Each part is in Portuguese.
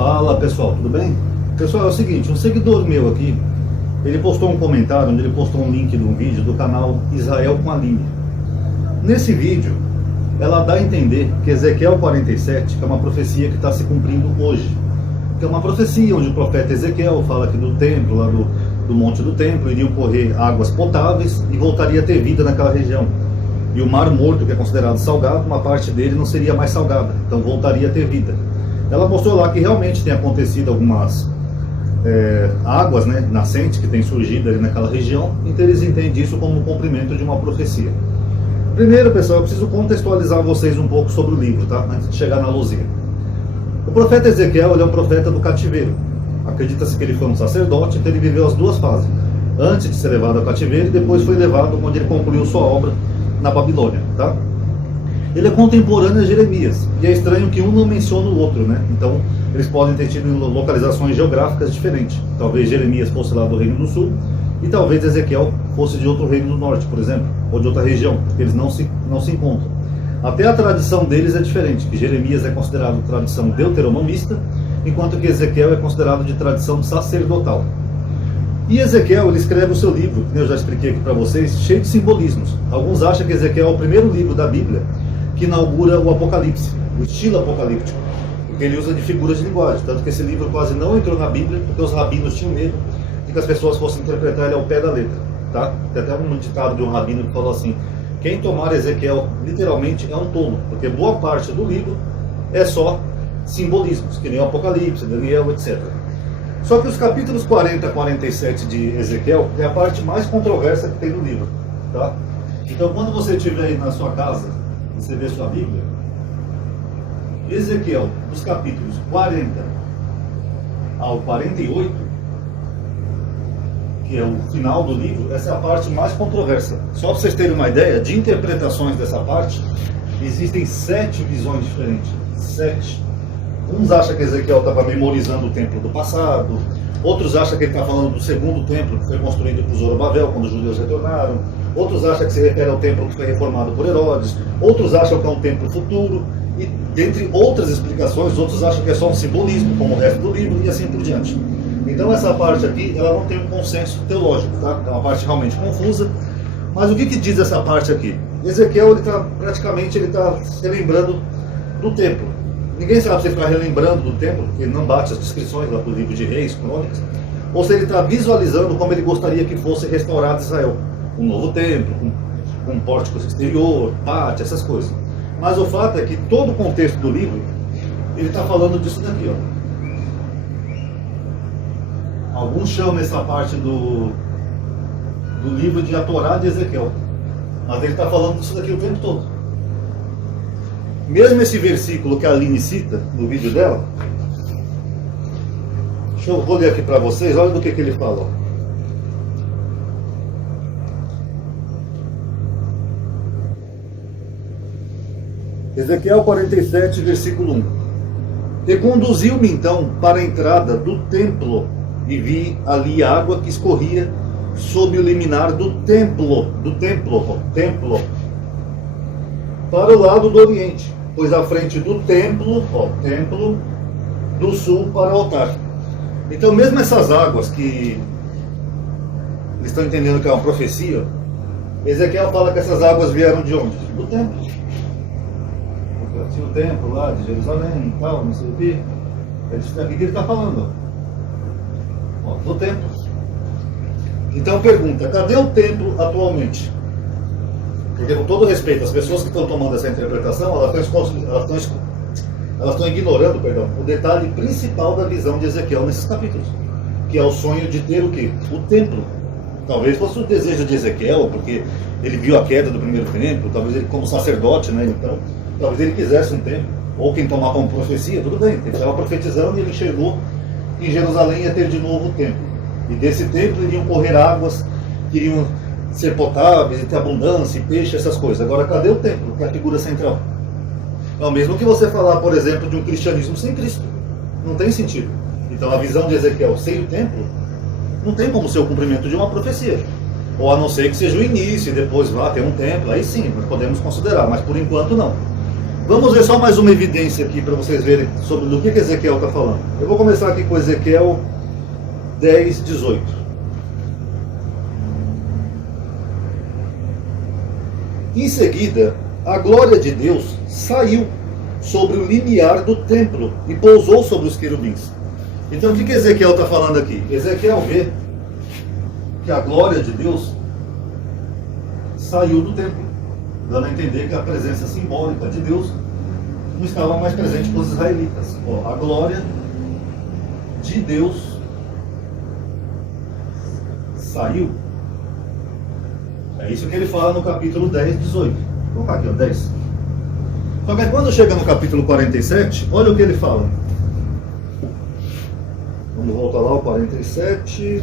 Fala pessoal, tudo bem? Pessoal, é o seguinte, um seguidor meu aqui, ele postou um comentário onde ele postou um link de um vídeo do canal Israel com Aline. Nesse vídeo, ela dá a entender que Ezequiel 47 é uma profecia que está se cumprindo hoje. Que é uma profecia onde o profeta Ezequiel fala que do templo, lá do monte do templo, iriam correr águas potáveis e voltaria a ter vida naquela região. E o mar morto, que é considerado salgado, uma parte dele não seria mais salgada, então voltaria a ter vida. Ela mostrou lá que realmente tem acontecido algumas águas, nascentes que têm surgido ali naquela região, então eles entendem isso como um cumprimento de uma profecia. Primeiro, pessoal, eu preciso contextualizar vocês um pouco sobre o livro, tá? Antes de chegar na luzinha. O profeta Ezequiel, ele é um profeta do cativeiro. Acredita-se que ele foi um sacerdote, então ele viveu as duas fases. Antes de ser levado ao cativeiro e depois foi levado quando ele concluiu sua obra na Babilônia, tá? Ele é contemporâneo a Jeremias, e é estranho que um não menciona o outro, Então, eles podem ter tido localizações geográficas diferentes. Talvez Jeremias fosse lá do Reino do Sul, e talvez Ezequiel fosse de outro reino do norte, por exemplo, ou de outra região, porque eles não se encontram. Até a tradição deles é diferente, que Jeremias é considerado tradição deuteronomista, enquanto que Ezequiel é considerado de tradição sacerdotal. E Ezequiel, ele escreve o seu livro, que eu já expliquei aqui para vocês, cheio de simbolismos. Alguns acham que Ezequiel é o primeiro livro da Bíblia que inaugura o Apocalipse, o estilo apocalíptico, porque ele usa de figuras de linguagem, tanto que esse livro quase não entrou na Bíblia, porque os rabinos tinham medo de que as pessoas fossem interpretar ele ao pé da letra, tá? Tem até um ditado de um rabino que falou assim: quem tomar Ezequiel literalmente é um tolo, porque boa parte do livro é só simbolismos, que nem o Apocalipse, Daniel, etc. Só que os capítulos 40 a 47 de Ezequiel é a parte mais controversa que tem no livro, tá? Então, quando você estiver aí na sua casa, você vê sua Bíblia, Ezequiel, dos capítulos 40 ao 48, que é o final do livro, essa é a parte mais controversa. Só para vocês terem uma ideia de interpretações dessa parte, existem 7 visões diferentes. 7. Uns acham que Ezequiel estava memorizando o templo do passado, outros acham que ele está falando do segundo templo que foi construído por Zorobabel quando os judeus retornaram, outros acham que se refere ao templo que foi reformado por Herodes, outros acham que é um templo futuro, e dentre outras explicações, outros acham que é só um simbolismo, como o resto do livro, e assim por diante. Então essa parte aqui, ela não tem um consenso teológico, tá? É uma parte realmente confusa, mas o que diz essa parte aqui? Ezequiel, ele está se lembrando do templo. Ninguém sabe se ele está relembrando do templo, porque não bate as descrições lá do livro de Reis, Crônicas, ou se ele está visualizando como ele gostaria que fosse restaurado Israel. Um novo templo, com um pórtico exterior, pátio, essas coisas. Mas o fato é que todo o contexto do livro, ele está falando disso daqui, ó. Alguns chamam essa parte do livro de A Torá de Ezequiel, mas ele está falando disso daqui o tempo todo. Mesmo esse versículo que a Aline cita no vídeo dela, vou ler aqui para vocês, olha do que ele fala. Ezequiel 47, versículo 1. Reconduziu-me então para a entrada do templo, e vi ali água que escorria sob o liminar do templo, para o lado do oriente, pois à frente do templo, do sul para o altar. Então, mesmo essas águas que eles estão entendendo que é uma profecia, Ezequiel fala que essas águas vieram de onde? Do templo. Porque tinha o templo lá de Jerusalém e tal, não sei o que. É disso daqui que ele está falando, do templo. Então pergunta, cadê o templo atualmente? Porque, com todo respeito, as pessoas que estão tomando essa interpretação, elas estão ignorando, o detalhe principal da visão de Ezequiel nesses capítulos, que é o sonho de ter o quê? O templo. Talvez fosse o desejo de Ezequiel, porque ele viu a queda do primeiro templo, talvez ele, como sacerdote, então, talvez ele quisesse um templo, ou quem tomar como profecia, tudo bem, ele estava profetizando e ele enxergou que em Jerusalém ia ter de novo o templo. E desse templo iriam correr águas, que iriam ser potáveis, e ter abundância, e peixe, essas coisas. Agora, cadê o templo, que é a figura central? É o mesmo que você falar, por exemplo, de um cristianismo sem Cristo. Não tem sentido. Então, a visão de Ezequiel sem o templo não tem como ser o cumprimento de uma profecia. Ou a não ser que seja o início e depois vá ter um templo, aí sim, nós podemos considerar, mas por enquanto não. Vamos ver só mais uma evidência aqui para vocês verem sobre do que Ezequiel está falando. Eu vou começar aqui com Ezequiel 10, 18. Em seguida, a glória de Deus saiu sobre o limiar do templo e pousou sobre os querubins. Então o que Ezequiel está falando aqui? Ezequiel vê que a glória de Deus saiu do templo, dando a entender que a presença simbólica de Deus não estava mais presente com os israelitas. A glória de Deus saiu. É isso que ele fala no capítulo 10, 18. Vou colocar aqui, 10. Só que quando chega no capítulo 47, olha o que ele fala. Vamos voltar lá ao 47.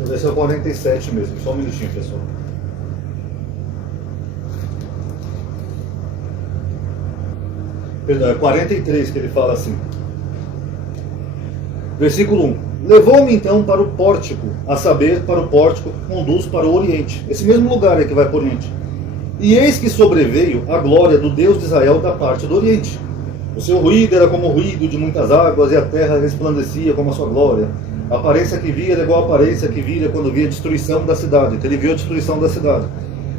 Deixa eu ver se é o 47 mesmo. Só um minutinho, pessoal. Perdão, é 43 que ele fala assim. Versículo 1. Levou-me então para o pórtico, a saber, para o pórtico que conduz para o Oriente. Esse mesmo lugar é que vai para o Oriente. E eis que sobreveio a glória do Deus de Israel da parte do Oriente. O seu ruído era como o ruído de muitas águas, e a terra resplandecia como a sua glória. A aparência que via era igual à aparência que vira quando via a destruição da cidade. Então ele viu a destruição da cidade.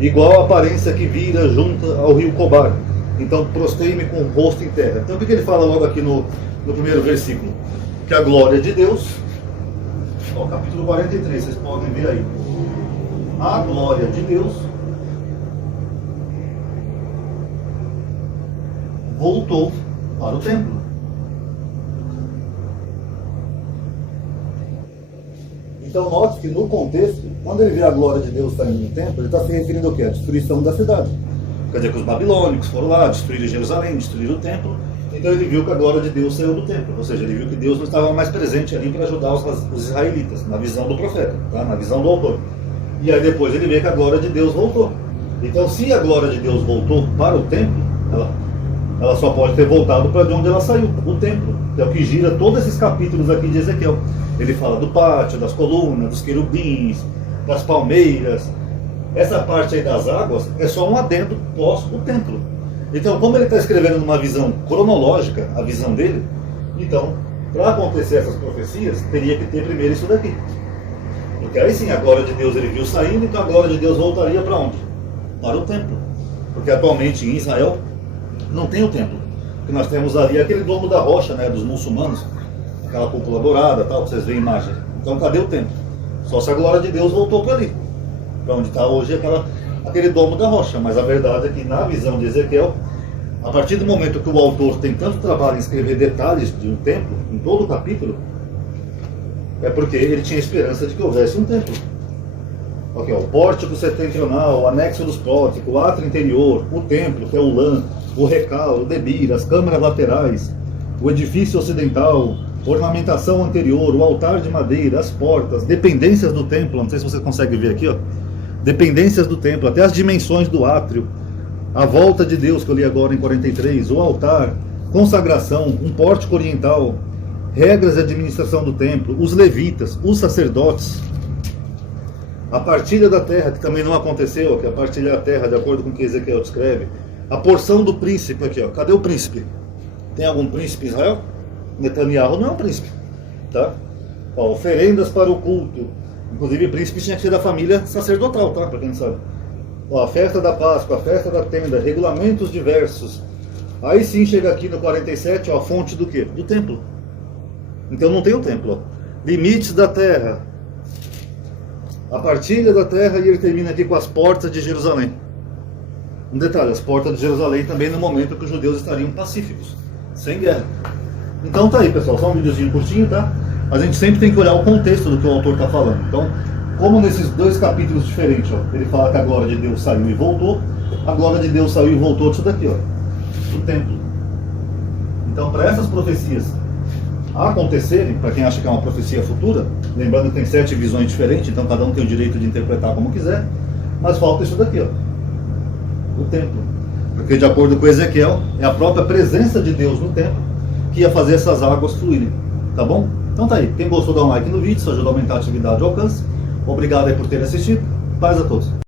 Igual à aparência que vira junto ao rio Cobar. Então prostei-me com o rosto em terra. Então o que ele fala logo aqui no primeiro versículo? Que a glória de Deus, capítulo 43, vocês podem ver aí. A glória de Deus voltou para o templo. Então note que no contexto, quando ele vê a glória de Deus saindo do templo, ele está se referindo ao quê? A destruição da cidade. Quer dizer que os babilônicos foram lá, destruíram Jerusalém, destruíram o templo. Então ele viu que a glória de Deus saiu do templo. Ou seja, ele viu que Deus não estava mais presente ali para ajudar os israelitas, na visão do profeta, tá? Na visão do autor. E aí depois ele vê que a glória de Deus voltou. Então se a glória de Deus voltou para o templo, ela só pode ter voltado para de onde ela saiu, o templo. Que é o que gira todos esses capítulos aqui de Ezequiel. Ele fala do pátio, das colunas, dos querubins, das palmeiras. Essa parte aí das águas é só um adendo pós o templo. Então, como ele está escrevendo numa visão cronológica, a visão dele, então, para acontecer essas profecias, teria que ter primeiro isso daqui. Porque aí sim, a glória de Deus ele viu saindo, então a glória de Deus voltaria para onde? Para o templo. Porque atualmente em Israel não tem o templo. Porque nós temos ali aquele domo da rocha, né, dos muçulmanos, aquela cúpula dourada, tal, que vocês veem a imagem. Então cadê o templo? Só se a glória de Deus voltou para ali. Para onde está hoje aquele domo da rocha. Mas a verdade é que na visão de Ezequiel, a partir do momento que o autor tem tanto trabalho em escrever detalhes de um templo, em todo o capítulo, é porque ele tinha esperança de que houvesse um templo. Aqui, ó, o pórtico setentrional, o anexo dos pórticos, o átrio interior, o templo, que é o lã, o recal, o debir, as câmaras laterais, o edifício ocidental, ornamentação anterior, o altar de madeira, as portas, dependências do templo, não sei se você consegue ver aqui, ó. Dependências do templo, até as dimensões do átrio, a volta de Deus que eu li agora em 43, o altar, consagração, um pórtico oriental, regras de administração do templo, os levitas, os sacerdotes, a partilha da terra, que também não aconteceu, que é a partilha da terra, de acordo com o que Ezequiel descreve, a porção do príncipe aqui, ó. Cadê o príncipe? Tem algum príncipe em Israel? Netanyahu não é um príncipe, tá? Ó, oferendas para o culto. Inclusive, príncipe tinha que ser da família sacerdotal, tá? Para quem não sabe. Ó, a festa da Páscoa, a festa da tenda, regulamentos diversos. Aí sim chega aqui no 47, ó, a fonte do quê? Do templo. Então não tem o templo, ó. Limites da terra. A partilha da terra, e ele termina aqui com as portas de Jerusalém. Um detalhe, as portas de Jerusalém também no momento que os judeus estariam pacíficos, sem guerra. Então tá aí, pessoal, só um videozinho curtinho, tá? A gente sempre tem que olhar o contexto do que o autor está falando. Então, como nesses dois capítulos diferentes, ó, ele fala que a glória de Deus saiu e voltou, a glória de Deus saiu e voltou disso daqui, ó, do templo. Então, para essas profecias acontecerem, para quem acha que é uma profecia futura, lembrando que tem 7 visões diferentes, então cada um tem o direito de interpretar como quiser, mas falta isso daqui, ó. o templo. Porque, de acordo com Ezequiel, é a própria presença de Deus no templo que ia fazer essas águas fluírem. Tá bom? Então tá aí. Quem gostou, dá um like no vídeo, isso ajuda a aumentar a atividade e o alcance. Obrigado aí por ter assistido. Paz a todos.